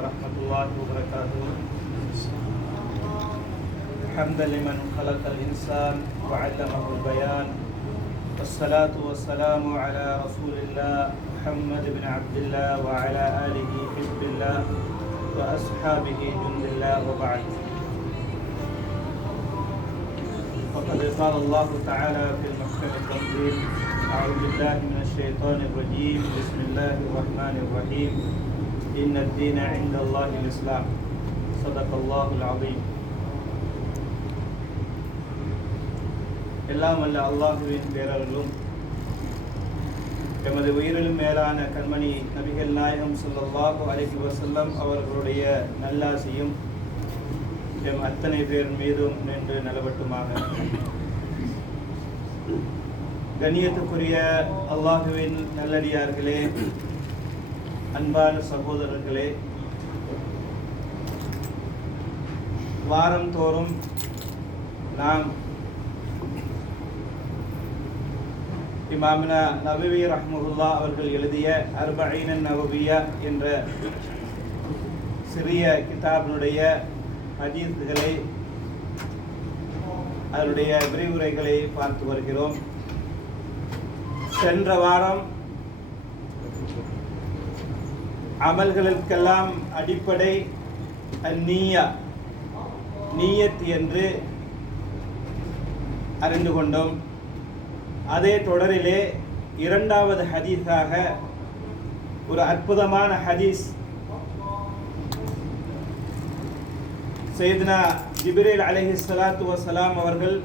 ورحمة الله وبركاته. حمدا لمن خلق الإنسان وعلمه البيان. والصلاة والسلام على رسول الله محمد بن عبد الله وعلى آله حزب الله وأصحابه جند الله وبعد. وقد قال الله تعالى في المحكم التنزيل أعوذ بالله من الشيطان الرجيم. بسم الله الرحمن الرحيم. إن الدين عند الله الإسلام صدق الله العظيم எல்லாம் வல்ல அல்லாஹுவின் பேரர்களும் எமது உயிரிலும் மேலான கண்மணி நபிகள் நாயகம் ஸல்லல்லாஹு அலைஹி வஸல்லம் அவர்களுடைய நல்லாசியும் எம் அத்தனை பேர் மீதும் நின்று நிலவட்டுமாக கண்ணியத்துக்குரிய அல்லாஹுவின் நல்லடியார்களே அன்பான சகோதரர்களே வாரந்தோறும் நாம் இமாமினா நபவி ரஹ்மகுல்லா அவர்கள் எழுதிய அர்பஈனன் நவவியா என்ற சிறிய கிதாபினுடைய ஹதீஸ்களை அதனுடைய விரிவுரைகளை பார்த்து வருகிறோம். சென்ற வாரம் அமல்களுக்கெல்லாம் அடிப்படை அந்நியா நீயத் என்று அறிந்து கொண்டோம். அதே தொடரிலே இரண்டாவது ஹதீஸாக ஒரு அற்புதமான ஹதீஸ் சையத்னா ஜிபிரேல் அலஹி சலாத்து வசலாம் அவர்கள்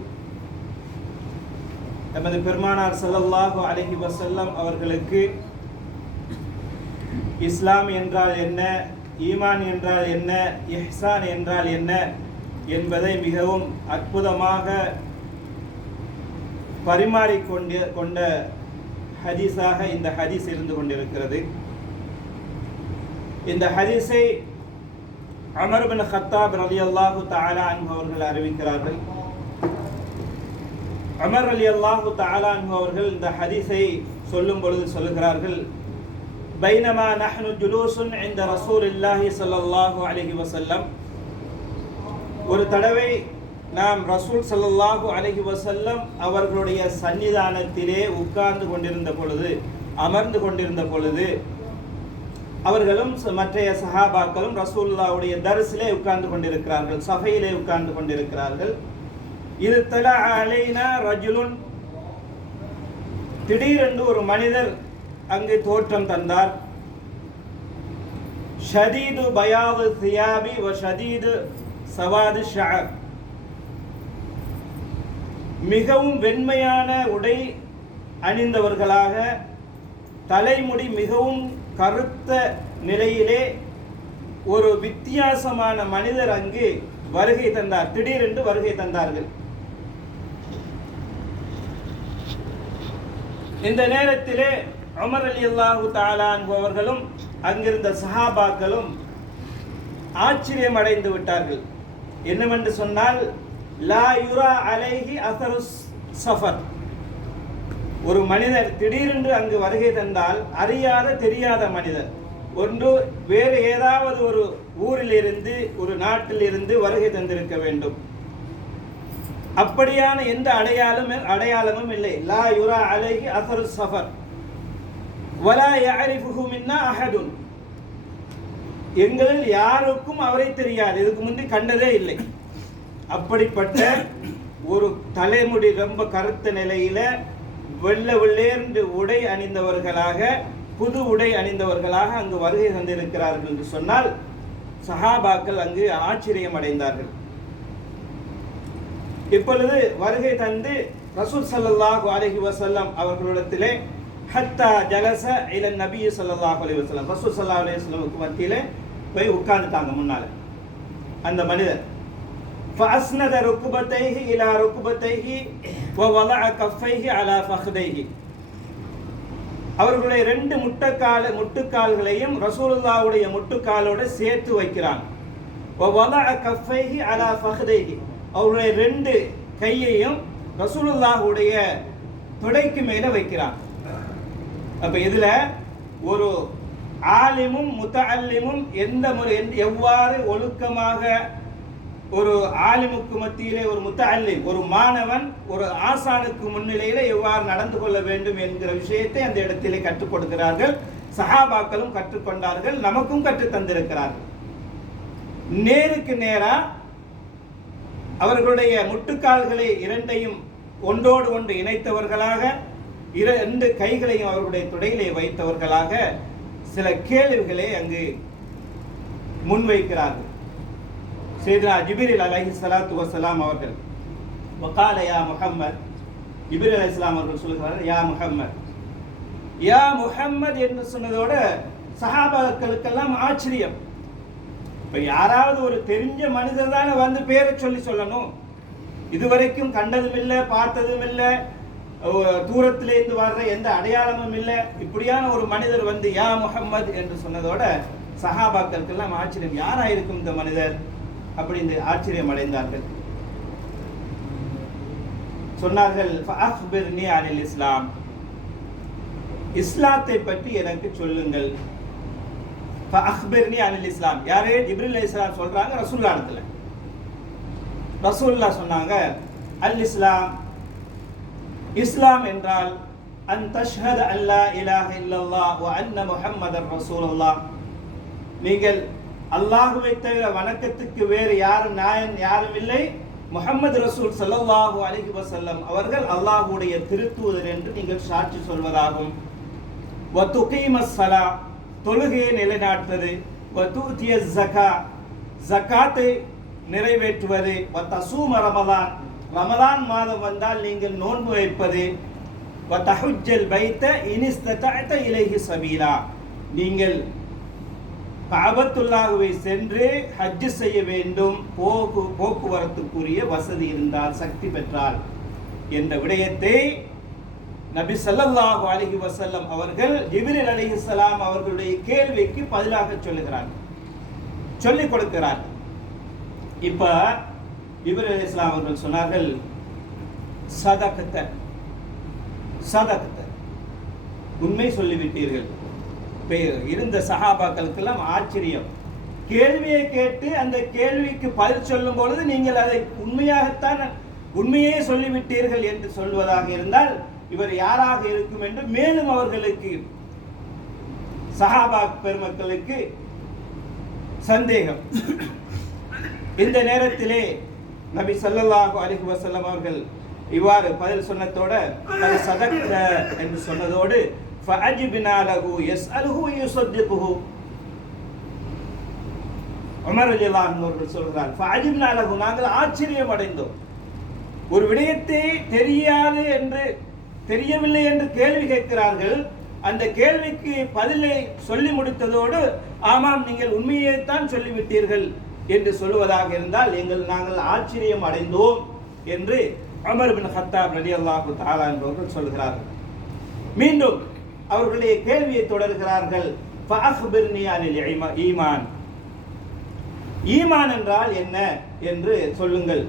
நமது பெருமானார் சல்லல்லாஹு அலஹி வஸல்லம் அவர்களுக்கு இஸ்லாம் என்றால் என்ன? ஈமான் என்றால் என்ன? இஹ்சான் என்றால் என்ன? என்பதை மிகவும் அற்புதமாக பரிமாறிக்கொண்டு கொண்ட ஹதீஸாக இந்த ஹதீஸ் இருந்து கொண்டிருக்கிறது. இந்த ஹதீஸை அமர் பின் ஹத்தாப் ரலி அல்லாஹு தாலா அன்பு அவர்கள் அறிவிக்கிறார்கள். அமர் அலி அல்லாஹு தாலா அன்பு அவர்கள் இந்த ஹதீஸை சொல்லும் பொழுது சொல்லுகிறார்கள் بينما نحن جلوس عند இந்த ரசூல் இல்லாஹி الله عليه وسلم ஒரு தடவை நாம் ரசூல் சல்லாஹூ அலஹி வசல்லம் அவர்களுடைய சன்னிதானத்திலே உட்கார்ந்து கொண்டிருந்த பொழுது அமர்ந்து கொண்டிருந்த பொழுது அவர்களும் மற்றைய சஹாபாக்களும் ரசூல்லாவுடைய தரிசிலே உட்கார்ந்து கொண்டிருக்கிறார்கள் சபையிலே உட்கார்ந்து கொண்டிருக்கிறார்கள். இது தல அலைனா ரஜுலுன். திடீரென்று ஒரு மனிதர் அங்கு தோற்றம் தந்தார். ஷதீது பயாது சியாபி வ ஷதீது சவாது ஷஅர் மிகவும் வெண்மையான உடை அணிந்தவர்களாக தலைமுடி மிகவும் கருத்த நிலையிலே ஒரு வித்தியாசமான மனிதர் அங்கு வருகை தந்தார். திடீரென்று வருகை தந்தார்கள். இந்த நேரத்திலே அமர் அலி அல்லாஹு தாலா என்பவர்களும் அங்கிருந்த சஹாபாக்களும் ஆச்சரியம் அடைந்து விட்டார்கள். என்னவென்று சொன்னால் லா யுரா அலைஹி அசரு சஃபர். ஒரு மனிதர் திடீரென்று அங்கு வருகை தந்தால் அறியாத தெரியாத மனிதர். ஒன்று வேறு ஏதாவது ஒரு ஊரிலிருந்து ஒரு நாட்டில் இருந்து வருகை தந்திருக்க வேண்டும். அப்படியான எந்த அடையாளமும் அடையாளமும் இல்லை. லா யுரா அலைஹி அசரு சஃபர். வலா யஅரிஃபுஹு மின்னா அஹதுன் எங்களில் யாருக்கும் அவரை தெரியாது. இதுக்கு முந்தி கண்டதே இல்லை. அப்படிப்பட்ட ஒரு தலைமுடி ரொம்ப கருத்த நிலையில வெள்ள வெள்ளேர்ந்து உடை அணிந்தவர்களாக புது உடை அணிந்தவர்களாக அங்கு வருகை தந்திருக்கிறார்கள் என்று சொன்னால் சஹாபாக்கள் அங்கு ஆச்சரியம் அடைந்தார்கள். இப்பொழுது வருகை தந்து ரசூல் ஸல்லல்லாஹு அலஹி வஸல்லம் அவர்களிடத்திலே ஹத்தா ஜலச இல நபி சல்லாஹ் அலி வஸ்லாம் ரசூ சல்லா அலி வஸ்லமுக்கு மத்தியில் போய் உட்காந்துட்டாங்க முன்னால். அந்த மனிதர் ஃபஸ்னத ருக்குபத்தைஹி இலா ருக்குபத்தைஹி வலா கஃபைஹி அலா ஃபஹ்தைஹி. அவர்களுடைய ரெண்டு முட்டைக்கால முட்டுக்கால்களையும் ரசூலுல்லாவுடைய முட்டுக்காலோட சேர்த்து வைக்கிறான். வலா கஃபைஹி அலா ஃபஹ்தைஹி. அவருடைய ரெண்டு கையையும் ரசூலுல்லாஹுடைய தொடைக்கு மேலே வைக்கிறான். அப்போ இதில் ஒரு ஆலிமும் முத்த அல்லிமும் எந்த முறை எந்த- எவ்வாறு ஒழுக்கமாக ஒரு ஆலிமுக்கு மத்தியிலே ஒரு முத்த அல்லிம் ஒரு மாணவன் ஒரு ஆசானுக்கு முன்னிலையில் எவ்வாறு நடந்து கொள்ள வேண்டும் என்கிற விஷயத்தை அந்த இடத்திலே கற்றுக் கொடுக்கிறார்கள். சஹாபாக்களும் கற்றுக்கொண்டார்கள் நமக்கும் கற்றுத் தந்திருக்கிறார்கள். நேருக்கு நேரா அவர்களுடைய முட்டுக்கால்களை இரண்டையும் ஒன்றோடு ஒன்று இணைத்தவர்களாக இரண்டு கைகளையும் அவருடைய துடையிலே வைத்தவர்களாக சில கேள்விகளை அங்கு முன்வைக்கிறார்கள். செய்தா ஜிபிரில் அலஹி சலாத்து வசலாம் அவர்கள் வகால யா ஜிபிர் ஜிபிரில் இஸ்லாம் அவர்கள் சொல்கிறார்கள் யா முஹம்மத். யா முஹம்மத் என்று சொன்னதோட சஹாபாக்களுக்கெல்லாம் ஆச்சரியம். இப்போ யாராவது ஒரு தெரிஞ்ச மனிதர் தானே வந்து பேரை சொல்லி சொல்லணும். இதுவரைக்கும் கண்டதும் இல்லை பார்த்ததும் இல்லை தூரத்திலேருந்து வர்ற எந்த அடையாளமும் இல்லை. இப்படியான ஒரு மனிதர் வந்து யா முகம்மது என்று சொன்னதோட சஹாபாக்களுக்கெல்லாம் ஆச்சரியம். யாரா இருக்கும் இந்த மனிதர்? அப்படின்னு ஆச்சரியம் அடைந்தார்கள் சொன்னார்கள் அனில் இஸ்லாம். இஸ்லாத்தை பற்றி எனக்கு சொல்லுங்கள். ஃபஅக்பிர்னி அனில் இஸ்லாம். யாரு? ஜிப்ரில் இஸ்லாம் சொல்றாங்க ரசூல்லா இடத்துல ரசூல்லா சொன்னாங்க அல் இஸ்லாம் இஸ்லாம் என்றால் அன் தஷ்ஹத் அல்லா இலாஹ இல்லல்லா வ அன்ன முஹம்மதர் ரசூலுல்லாஹ். நீங்கள் அல்லாஹுவை தவிர வணக்கத்துக்கு வேறு யாரும் நாயன் யாரும் இல்லை. முஹம்மது ரசூல் சல்லாஹூ அலிஹி வசல்லம் அவர்கள் அல்லாஹுடைய திருத்தூதர் என்று நீங்கள் சாட்சி சொல்வதாகும். வ தொழுகையை நிலைநாட்டுவது. வ ஸகா நிறைவேற்றுவது. வ ரமலான் மாதம் வந்தால் நீங்கள் நோன்பு வைப்பது. வ வைத்த பைத்த இலகி சபீலா. நீங்கள் காபத்துல்லாஹுவை சென்று ஹஜ் செய்ய வேண்டும். போக்கு போக்குவரத்துக்குரிய வசதி இருந்தால் சக்தி பெற்றால் என்ற விடயத்தை நபி ஸல்லல்லாஹு அலஹி வசல்லம் அவர்கள் ஜிபிரில் அலைஹிஸ்ஸலாம் அவர்களுடைய கேள்விக்கு பதிலாக சொல்லுகிறார்கள். சொல்லிக் கொடுக்கிறார்கள். இப்போ இவர் இஸ்லாம் அவர்கள் சொன்னார்கள் சதகத்த சதகத்த. உண்மை சொல்லிவிட்டீர்கள். பெயர் இருந்த சகாபாக்களுக்கெல்லாம் ஆச்சரியம். கேள்வியை கேட்டு அந்த கேள்விக்கு பதில் சொல்லும் பொழுது நீங்கள் அதை உண்மையாகத்தான் உண்மையே சொல்லிவிட்டீர்கள் என்று சொல்வதாக இருந்தால் இவர் யாராக இருக்கும் என்று மேலும் அவர்களுக்கு சஹாபா பெருமக்களுக்கு சந்தேகம். இந்த நேரத்திலே நபி ஸல்லல்லாஹு அலிஹு வசல்லம் அவர்கள் இவ்வாறு பதில் சொன்னதோட அது சதக்த என்று சொன்னதோடு ஃபஅஜிபினாலஹு யஸ்அலுஹு யுசத்திகுஹு உமர் ரலியல்லாஹு அன்ஹு அவர்கள் சொல்கிறார் ஃபஅஜிபினாலஹு நாங்கள் ஆச்சரியம் அடைந்தோம். ஒரு விடயத்தை தெரியாது என்று தெரியவில்லை என்று கேள்வி கேட்கிறார்கள். அந்த கேள்விக்கு பதிலை சொல்லி முடித்ததோடு ஆமாம் நீங்கள் உண்மையைத்தான் சொல்லிவிட்டீர்கள் என்று சொல்லுவதாக இருந்தால் எங்கள் நாங்கள் ஆச்சரியம் அடைந்தோம் என்று அமர் பின் ஹத்தாப் நடி அல்லாஹு தாலா என்பவர்கள் சொல்கிறார்கள். மீண்டும் அவர்களுடைய கேள்வியை தொடர்கிறார்கள். அனில் ஈமான். ஈமான் என்றால் என்ன என்று சொல்லுங்கள்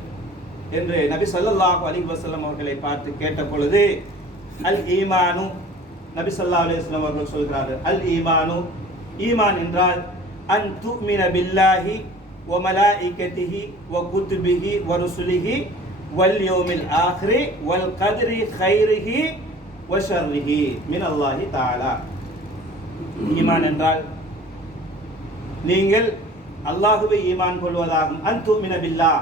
என்று நபி சொல்லாஹு அலி வஸல்லம் அவர்களை பார்த்து கேட்ட பொழுது அல் ஈமானு நபி சொல்லா அலிஸ்லாம் அவர்கள் சொல்கிறார்கள் அல் ஈமானு ஈமான் என்றால் அன் துமின பில்லாஹி وملائكته وكتبه ورسله واليوم الآخر والقدر خيره وشره من வல் تعالى கைரிஹி வ மின் அல்லாஹி ஈமான் என்றால் நீங்கள் அல்லாஹுவை ஈமான் கொள்வதாகும். அன்துமின பில்லாஹ்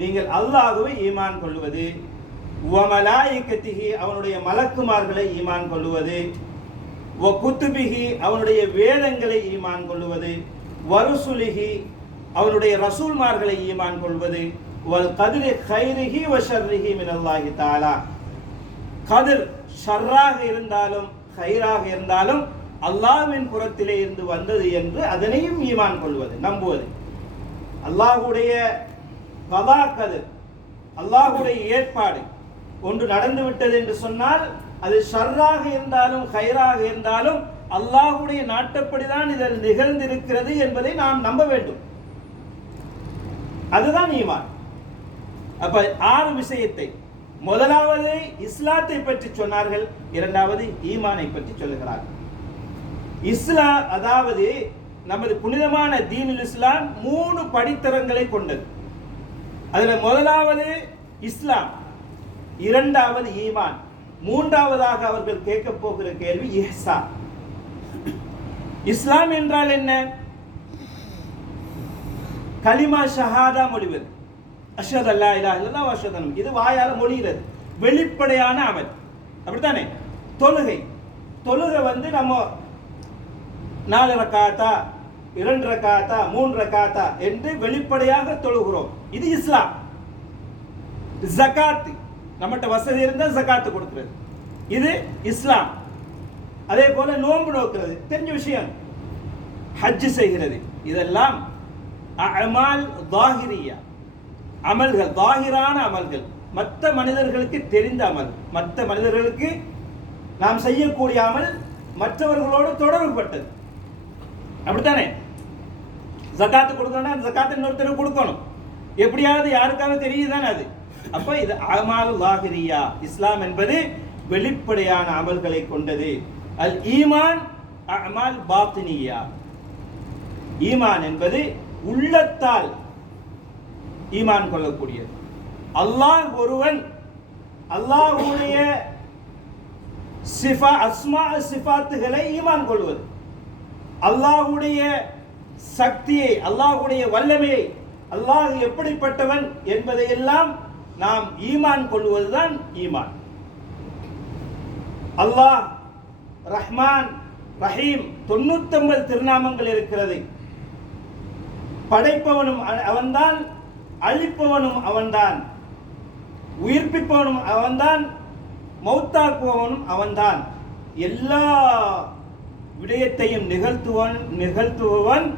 நீங்கள் அல்லாஹுவை ஈமான் கொள்வது. வமலாயிக்கத்திஹி அவனுடைய மலக்குமார்களை ஈமான் கொள்ளுவது ஒ குத்துபிகி அவனுடைய வேதங்களை ஈமான் கொள்ளுவது வருசுலிஹி அவனுடைய ரசூல்மார்களை ஈமான் கொள்வது. வல் கதிரி கைரிஹி வ ஷர்ரிஹி மினல்லாஹி தாலா கதிர் ஷர்ராக இருந்தாலும் ஹைராக இருந்தாலும் அல்லாஹ்வின் புறத்திலே இருந்து வந்தது என்று அதனையும் ஈமான் கொள்வது நம்புவது. அல்லாஹுடைய கதா கதிர் அல்லாஹுடைய ஏற்பாடு ஒன்று நடந்து விட்டது என்று சொன்னால் அது ஷர்ராக இருந்தாலும் ஹைராக இருந்தாலும் அல்லாஹுடைய நாட்டப்படிதான் இதில் நிகழ்ந்திருக்கிறது என்பதை நாம் நம்ப வேண்டும். அதுதான் ஈமான். அப்ப ஆறு விஷயத்தை. முதலாவது இஸ்லாத்தை பற்றி சொன்னார்கள் இரண்டாவது ஈமானை பற்றி சொல்லுகிறார்கள். இஸ்லாம் அதாவது நமது புனிதமான தீனுல் இஸ்லாம் மூணு படித்தரங்களை கொண்டது. அதுல முதலாவது இஸ்லாம் இரண்டாவது ஈமான் மூன்றாவதாக அவர்கள் கேட்க போகிற கேள்வி இஹ்சா இஸ்லாம் என்றால் என்ன? கலிமா ஷஹாதா மொழிவது அஷத் அல்லா இலா இல்லா அஷதனம் இது வாயால் மொழிகிறது வெளிப்படையான அமல் அப்படித்தானே தொழுகை தொழுகை வந்து நம்ம நாலு ரக்காத்தா இரண்டு ரக்காத்தா மூன்று ரக்காத்தா என்று வெளிப்படையாக தொழுகிறோம் இது இஸ்லாம் ஜக்காத்து நம்மகிட்ட வசதி இருந்தால் ஜகாத்து கொடுக்கிறது இது இஸ்லாம் அதே போல நோன்பு நோக்கிறது தெரிஞ்ச விஷயம் ஹஜ் செய்கிறது இதெல்லாம் அமால் தாகிரியா அமல்கள் தாகிரான அமல்கள். மற்ற மனிதர்களுக்கு தெரிந்த அமல். மற்ற மனிதர்களுக்கு நாம் செய்யக்கூடிய அமல் மற்றவர்களோடு தொடர்புபட்டது. அப்படித்தானே? ஜக்காத்து கொடுக்கணும்னா அந்த ஜக்காத்து இன்னொருத்தருக்கு கொடுக்கணும். எப்படியாவது யாருக்காவது தெரியுதானே அது? அப்ப இது அமால் லாகிரியா இஸ்லாம் என்பது வெளிப்படையான அமல்களை கொண்டது. அல் ஈமான் அமால் பாத்தினியா. ஈமான் என்பது உள்ளத்தால் ஈமான் கொள்ளக்கூடியது. அல்லாஹ் ஒருவன் அல்லாஹ்வுடைய சிஃபா அஸ்மா சிஃபாத்துகளை ஈமான் கொள்வது. அல்லாஹுடைய சக்தியை அல்லாஹுடைய வல்லமையை அல்லாஹ் எப்படிப்பட்டவன் என்பதையெல்லாம் நாம் ஈமான் கொள்வதுதான் ஈமான். அல்லாஹ் ரஹ்மான் ரஹீம் தொண்ணூத்தொன்பது திருநாமங்கள் இருக்கிறது படைப்பவனும் அ- அவன்தான் அழிப்பவனும் அவன்தான். உயிர்ப்பிப்பவனும் அவன்தான் மௌத்தாக்குபவனும் அவன்தான். எல்லா விடயத்தையும் நிகழ்த்துவன் நிகழ்த்துபவன்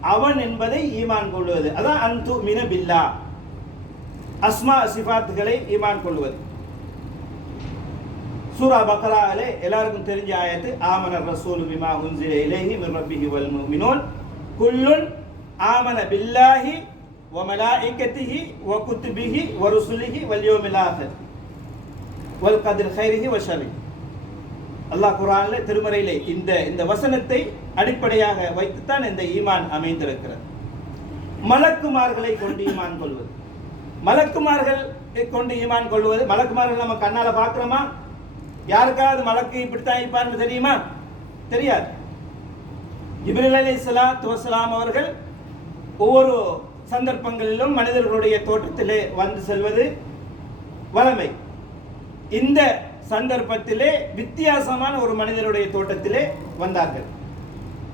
அவன் என்பதை ஈமான் கொள்வது. அதான் அந்து மின பில்லா. அஸ்மா சிஃபாத்துகளை ஈமான் கொள்வது. சூரா பக்ராவிலே எல்லாருக்கும் தெரிஞ்ச ஆயத்து ஆமனர் ரசூல் பிமா உன்சில இலேஹி மின் ரப்பிஹி வல் முமினோன் குல்லுன் ஆமன பில்லாஹி ஒமலாஇக்கத்திஹி மலாயிகத்திஹி வ குத்துபிஹி வ ருசுலிஹி வல் வல் கதிர் ஹைரிஹி வ அல்லாஹ் குரான்ல திருமறையிலே இந்த இந்த வசனத்தை அடிப்படையாக வைத்துத்தான் இந்த ஈமான் அமைந்திருக்கிறது. மலக்குமார்களை கொண்டு ஈமான் கொள்வது. மலக்குமார்கள் கொண்டு ஈமான் கொள்வது. மலக்குமார்கள் நம்ம கண்ணால பார்க்கிறோமா? யாருக்காவது மலக்கு இப்படித்தான் இருப்பார்னு தெரியுமா? தெரியாது. இப்ரில் அலி சலாத்து வசலாம் அவர்கள் ஒவ்வொரு சந்தர்ப்பங்களிலும் மனிதர்களுடைய தோட்டத்திலே வந்து செல்வது வளமை இந்த சந்தர்ப்பத்திலே வித்தியாசமான ஒரு மனிதருடைய தோட்டத்திலே வந்தார்கள்.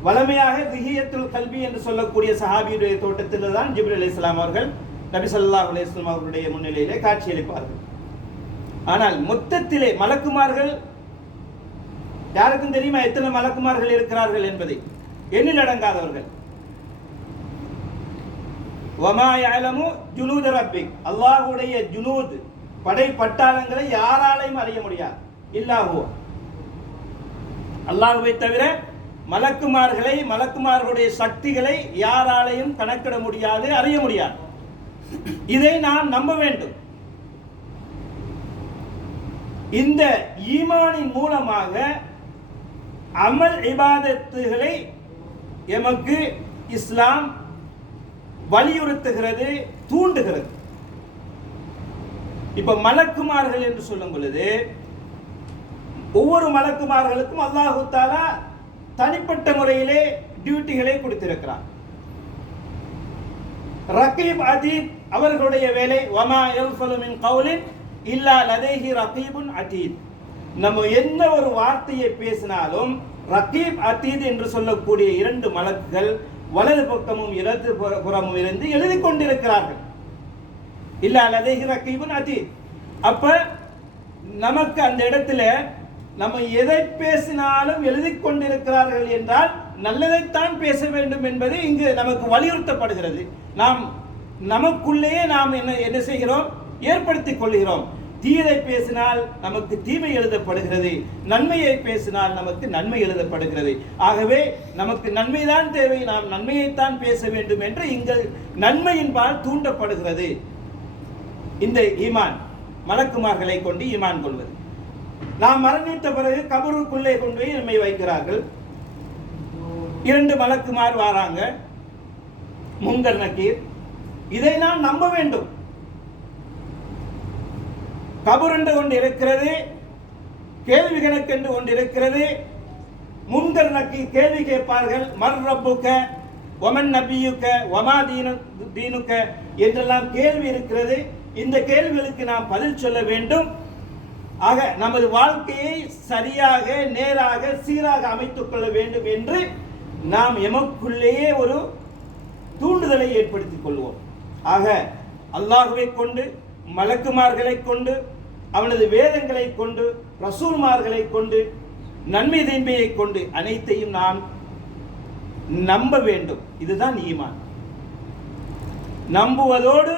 வளமையாக திஹியத்துல் கல்வி என்று சொல்லக்கூடிய சஹாபியுடைய தோட்டத்தில் தான் ஜிபுல் அலி இஸ்லாம் அவர்கள் நபி ஸல்லல்லாஹு அலைஹி அவர்களுடைய முன்னிலையிலே காட்சியளிப்பார்கள் ஆனால் மொத்தத்திலே மலக்குமார்கள் யாருக்கும் தெரியுமா எத்தனை மலக்குமார்கள் இருக்கிறார்கள் என்பதை? எண்ணில் அடங்காதவர்கள். வமா யஅலமு ஜுனூத ரப்பிக். ஜுனூத் படை பட்டாளங்களை யாராலையும் அறிய முடியாது. இல்லாஹு அல்லாஹுவை தவிர மலக்குமார்களை மலக்குமார்களுடைய சக்திகளை யாராலையும் கணக்கிட முடியாது அறிய முடியாது. இதை நாம் நம்ப வேண்டும். இந்த ஈமானின் மூலமாக அமல் இபாதத்துகளை எமக்கு இஸ்லாம் வலியுறுத்துகிறது தூண்டுகிறது. இப்ப மலக்குமார்கள் என்று சொல்லும் பொழுது ஒவ்வொரு மலக்குமார்களுக்கும் அல்லாஹு தாலா தனிப்பட்ட முறையிலே டியூட்டிகளை கொடுத்திருக்கிறார் ரகீப் அதீத் அவர்களுடைய வேலை வமா எல்ஃபலுமின் கவுலின் இல்லா லதேஹி ரகீபுன் அதீத். நம்ம என்ன ஒரு வார்த்தையை பேசினாலும் ரகீப் அதீத் என்று சொல்லக்கூடிய இரண்டு மலக்குகள் வலது பக்கமும் இடது புற- புறமும் இருந்து எழுதி கொண்டிருக்கிறார்கள். இல்ல அல்லது ரகீபுன் அதி அப்ப நமக்கு அந்த இடத்துல நம்ம எதை பேசினாலும் எழுதி கொண்டிருக்கிறார்கள் என்றால் நல்லதைத்தான் பேச வேண்டும் என்பது இங்கு நமக்கு வலியுறுத்தப்படுகிறது. நாம் நமக்குள்ளேயே நாம் என்ன என்ன செய்கிறோம்? ஏற்படுத்திக் கொள்கிறோம். தீயதை பேசினால் நமக்கு தீமை எழுதப்படுகிறது நன்மையை பேசினால் நமக்கு நன்மை எழுதப்படுகிறது. ஆகவே நமக்கு நன்மைதான் தேவை நாம் நன்மையைத்தான் பேச வேண்டும் என்று இங்கு நன்மையின்பால் தூண்டப்படுகிறது. இந்த ஈமான் மலக்குமார்களை கொண்டு ஈமான் கொள்வது. நாம் மரணித்த பிறகு கபருக்குள்ளே கொண்டு போய் நம்மை வைக்கிறார்கள். இரண்டு மலக்குமார் வாராங்க முங்கர் நக்கீர். இதை நாம் நம்ப வேண்டும். கபர் என்று கொண்டு இருக்கிறது கேள்வி கணக்கென்று ஒன்று இருக்கிறது முன்கர் நக்கி கேள்வி கேட்பார்கள் மர் ரப்புக்க ஒமன் நபியுக்க ஒமா தீனு தீனுக்க? என்றெல்லாம் கேள்வி இருக்கிறது. இந்த கேள்விகளுக்கு நாம் பதில் சொல்ல வேண்டும். ஆக நமது வாழ்க்கையை சரியாக நேராக சீராக அமைத்துக் கொள்ள வேண்டும் என்று நாம் எமக்குள்ளேயே ஒரு தூண்டுதலை ஏற்படுத்திக் கொள்வோம். ஆக அல்லாஹுவை கொண்டு மலக்குமார்களை கொண்டு அவனது வேதங்களை கொண்டு ரசூல்மார்களை கொண்டு நன்மை தீன்மையை கொண்டு அனைத்தையும் நான் நம்ப வேண்டும். இதுதான் ஈமான். நம்புவதோடு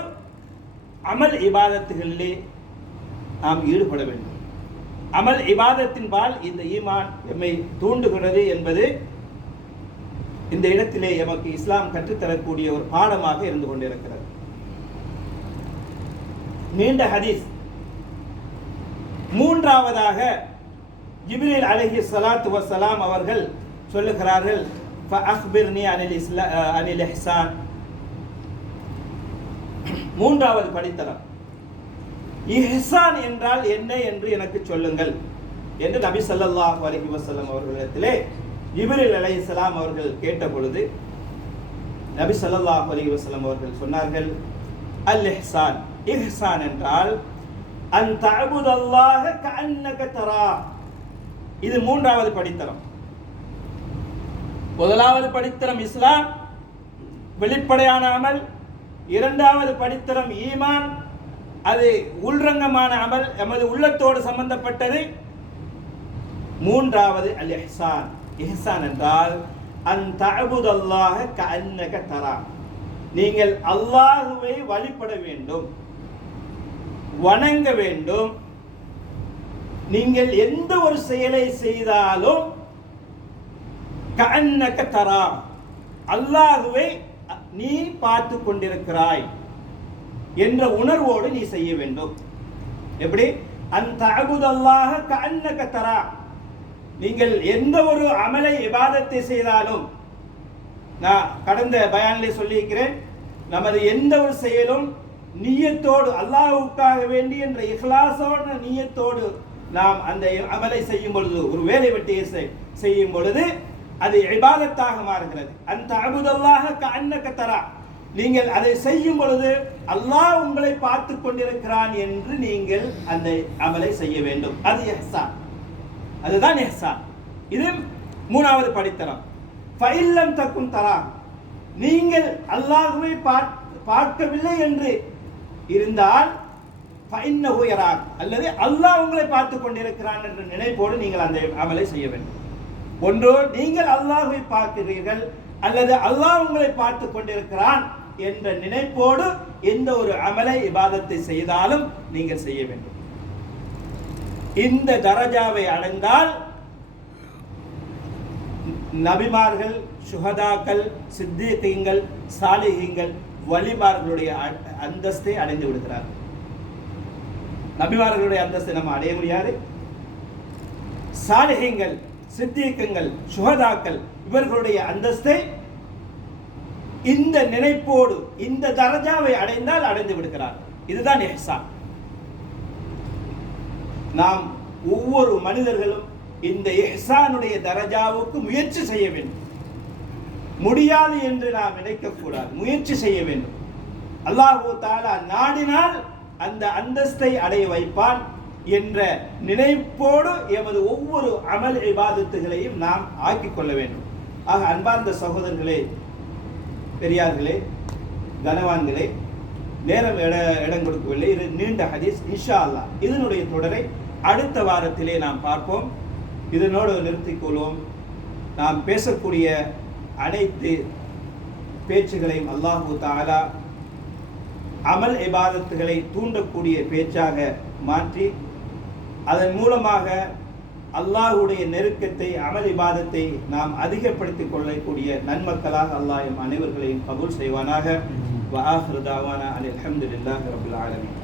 அமல் இபாதத்துகளிலே நாம் ஈடுபட வேண்டும். அமல் இபாதத்தின்பால் இந்த ஈமான் எம்மை தூண்டுகிறது என்பது இந்த இடத்திலே எமக்கு இஸ்லாம் கற்றுத்தரக்கூடிய ஒரு பாடமாக இருந்து கொண்டிருக்கிறது. நீண்ட ஹதீஸ். மூன்றாவதாக ஜிப்ரீல் அலைஹி சலாத்து வசலாம் அவர்கள் சொல்லுகிறார்கள் அனில் இஸ்லா அனில் எஹ்சான் மூன்றாவது படித்தரம் இஹ்சான் என்றால் என்ன என்று எனக்கு சொல்லுங்கள் என்று நபி சல்லாஹ் அலஹி வஸல்லம் அவர்களிடத்திலே ஜிப்ரீல் சலாம் அவர்கள் கேட்ட பொழுது நபி சல்லாஹ் அலைஹி வசலம் அவர்கள் சொன்னார்கள் அல் இஹ்சான். இஹ்சான் என்றால் அன் தஅபுதல்லாஹ கஅன்னக தரா இது மூன்றாவது படித்தரம் முதலாவது படித்தரம் இஸ்லாம் வெளிப்படையான அமல். இரண்டாவது படித்தரம் ஈமான். அது உள்ரங்கமான அமல் எமது உள்ளத்தோடு சம்பந்தப்பட்டது. மூன்றாவது அல் எஹ்சான் எஹ்சான் என்றால் அன் தஅபுதல்லாஹ கஅன்னக தரா. நீங்கள் அல்லாஹுவை வழிபட வேண்டும். வணங்க வேண்டும். நீங்கள் எந்த ஒரு செயலை செய்தாலும் கண்ணக்க தரா. அல்லாஹுவை நீ பார்த்து கொண்டிருக்கிறாய் என்ற உணர்வோடு நீ செய்ய வேண்டும். எப்படி? அந்த அகுதல்லாக கண்ணக்க தரா. நீங்கள் எந்த ஒரு அமலை இபாதத்தை செய்தாலும் நான் கடந்த பயானிலே சொல்லியிருக்கிறேன் நமது எந்த ஒரு செயலும் நீயத்தோடு அல்லாஹுக்காக வேண்டி என்ற இஹ்லாசோட நீயத்தோடு நாம் அந்த அமலை செய்யும் பொழுது ஒரு வேலை வெட்டியை செய்- செய்யும் பொழுது அது இபாதத்தாக மாறுகிறது. அந்த அபுதல்லாக கண்ணக்க தரா. நீங்கள் அதை செய்யும் பொழுது அல்லாஹ் உங்களை பார்த்து கொண்டிருக்கிறான் என்று நீங்கள் அந்த அமலை செய்ய வேண்டும். அது எஹ்சான் அதுதான் எஹ்சான் இது மூணாவது படித்தரம் ஃபைல்லம் தக்கும் தரா. நீங்கள் அல்லாஹுவை பார்க்கவில்லை என்று இருந்தால் ஃபைன்னஹு அல்லது அல்லாஹ் உங்களை பார்த்து கொண்டிருக்கிறான் என்ற நினைப்போடு நீங்கள் அந்த அமலை செய்ய வேண்டும். ஒன்றோ நீங்கள் அல்லாஹுவை பார்க்கிறீர்கள் அல்லது அல்லாஹ் உங்களை பார்த்து கொண்டிருக்கிறான் என்ற நினைப்போடு எந்த ஒரு அமலை இபாதத்தை செய்தாலும் நீங்கள் செய்ய வேண்டும். இந்த தரஜாவை அடைந்தால் நபிமார்கள் சுஹதாக்கள் சித்திகங்கள் சாலிகங்கள் வலிமார்களுடைய அந்தஸ்தை அடைந்து விடுகிறார்கள் நபிமார்களுடைய அந்தஸ்தை நம்ம அடைய முடியாது. சாலிகங்கள் சித்திகங்கள் சுகதாக்கள் இவர்களுடைய அந்தஸ்தை இந்த நினைப்போடு இந்த தரஜாவை அடைந்தால் அடைந்து விடுகிறார். இதுதான் இஹ்சான். நாம் ஒவ்வொரு மனிதர்களும் இந்த எஹ்சானுடைய தரஜாவுக்கு முயற்சி செய்ய வேண்டும். முடியாது என்று நாம் நினைக்கக்கூடாது. முயற்சி செய்ய வேண்டும். அல்லாஹு தாலா நாடினால் அந்த அந்தஸ்தை அடைய வைப்பான் என்ற நினைப்போடு எமது ஒவ்வொரு அமல் இபாதத்துகளையும் நாம் ஆக்கிக் கொள்ள வேண்டும். ஆக அன்பார்ந்த சகோதரர்களே பெரியார்களே கனவான்களே நேரம் இட இடம் கொடுக்கவில்லை. இது நீண்ட ஹதீஸ். இன்ஷா அல்லாஹ் இதனுடைய தொடரை அடுத்த வாரத்திலே நாம் பார்ப்போம். இதனோடு நிறுத்திக் கொள்வோம். நாம் பேசக்கூடிய அனைத்து பேச்சுகளையும் அல்லாஹு தாலா அமல் இபாதத்துகளை தூண்டக்கூடிய பேச்சாக மாற்றி அதன் மூலமாக அல்லாஹ்வுடைய நெருக்கத்தை அமல் இபாதத்தை நாம் அதிகப்படுத்திக் கொள்ளக்கூடிய நன்மக்களாக அல்லாஹ் எம் அனைவர்களையும் கபூல் செய்வானாக. வஆஹிரு தாவானா அனில் அல்ஹம்துலில்லாஹி ரப்பில் ஆலமீன்.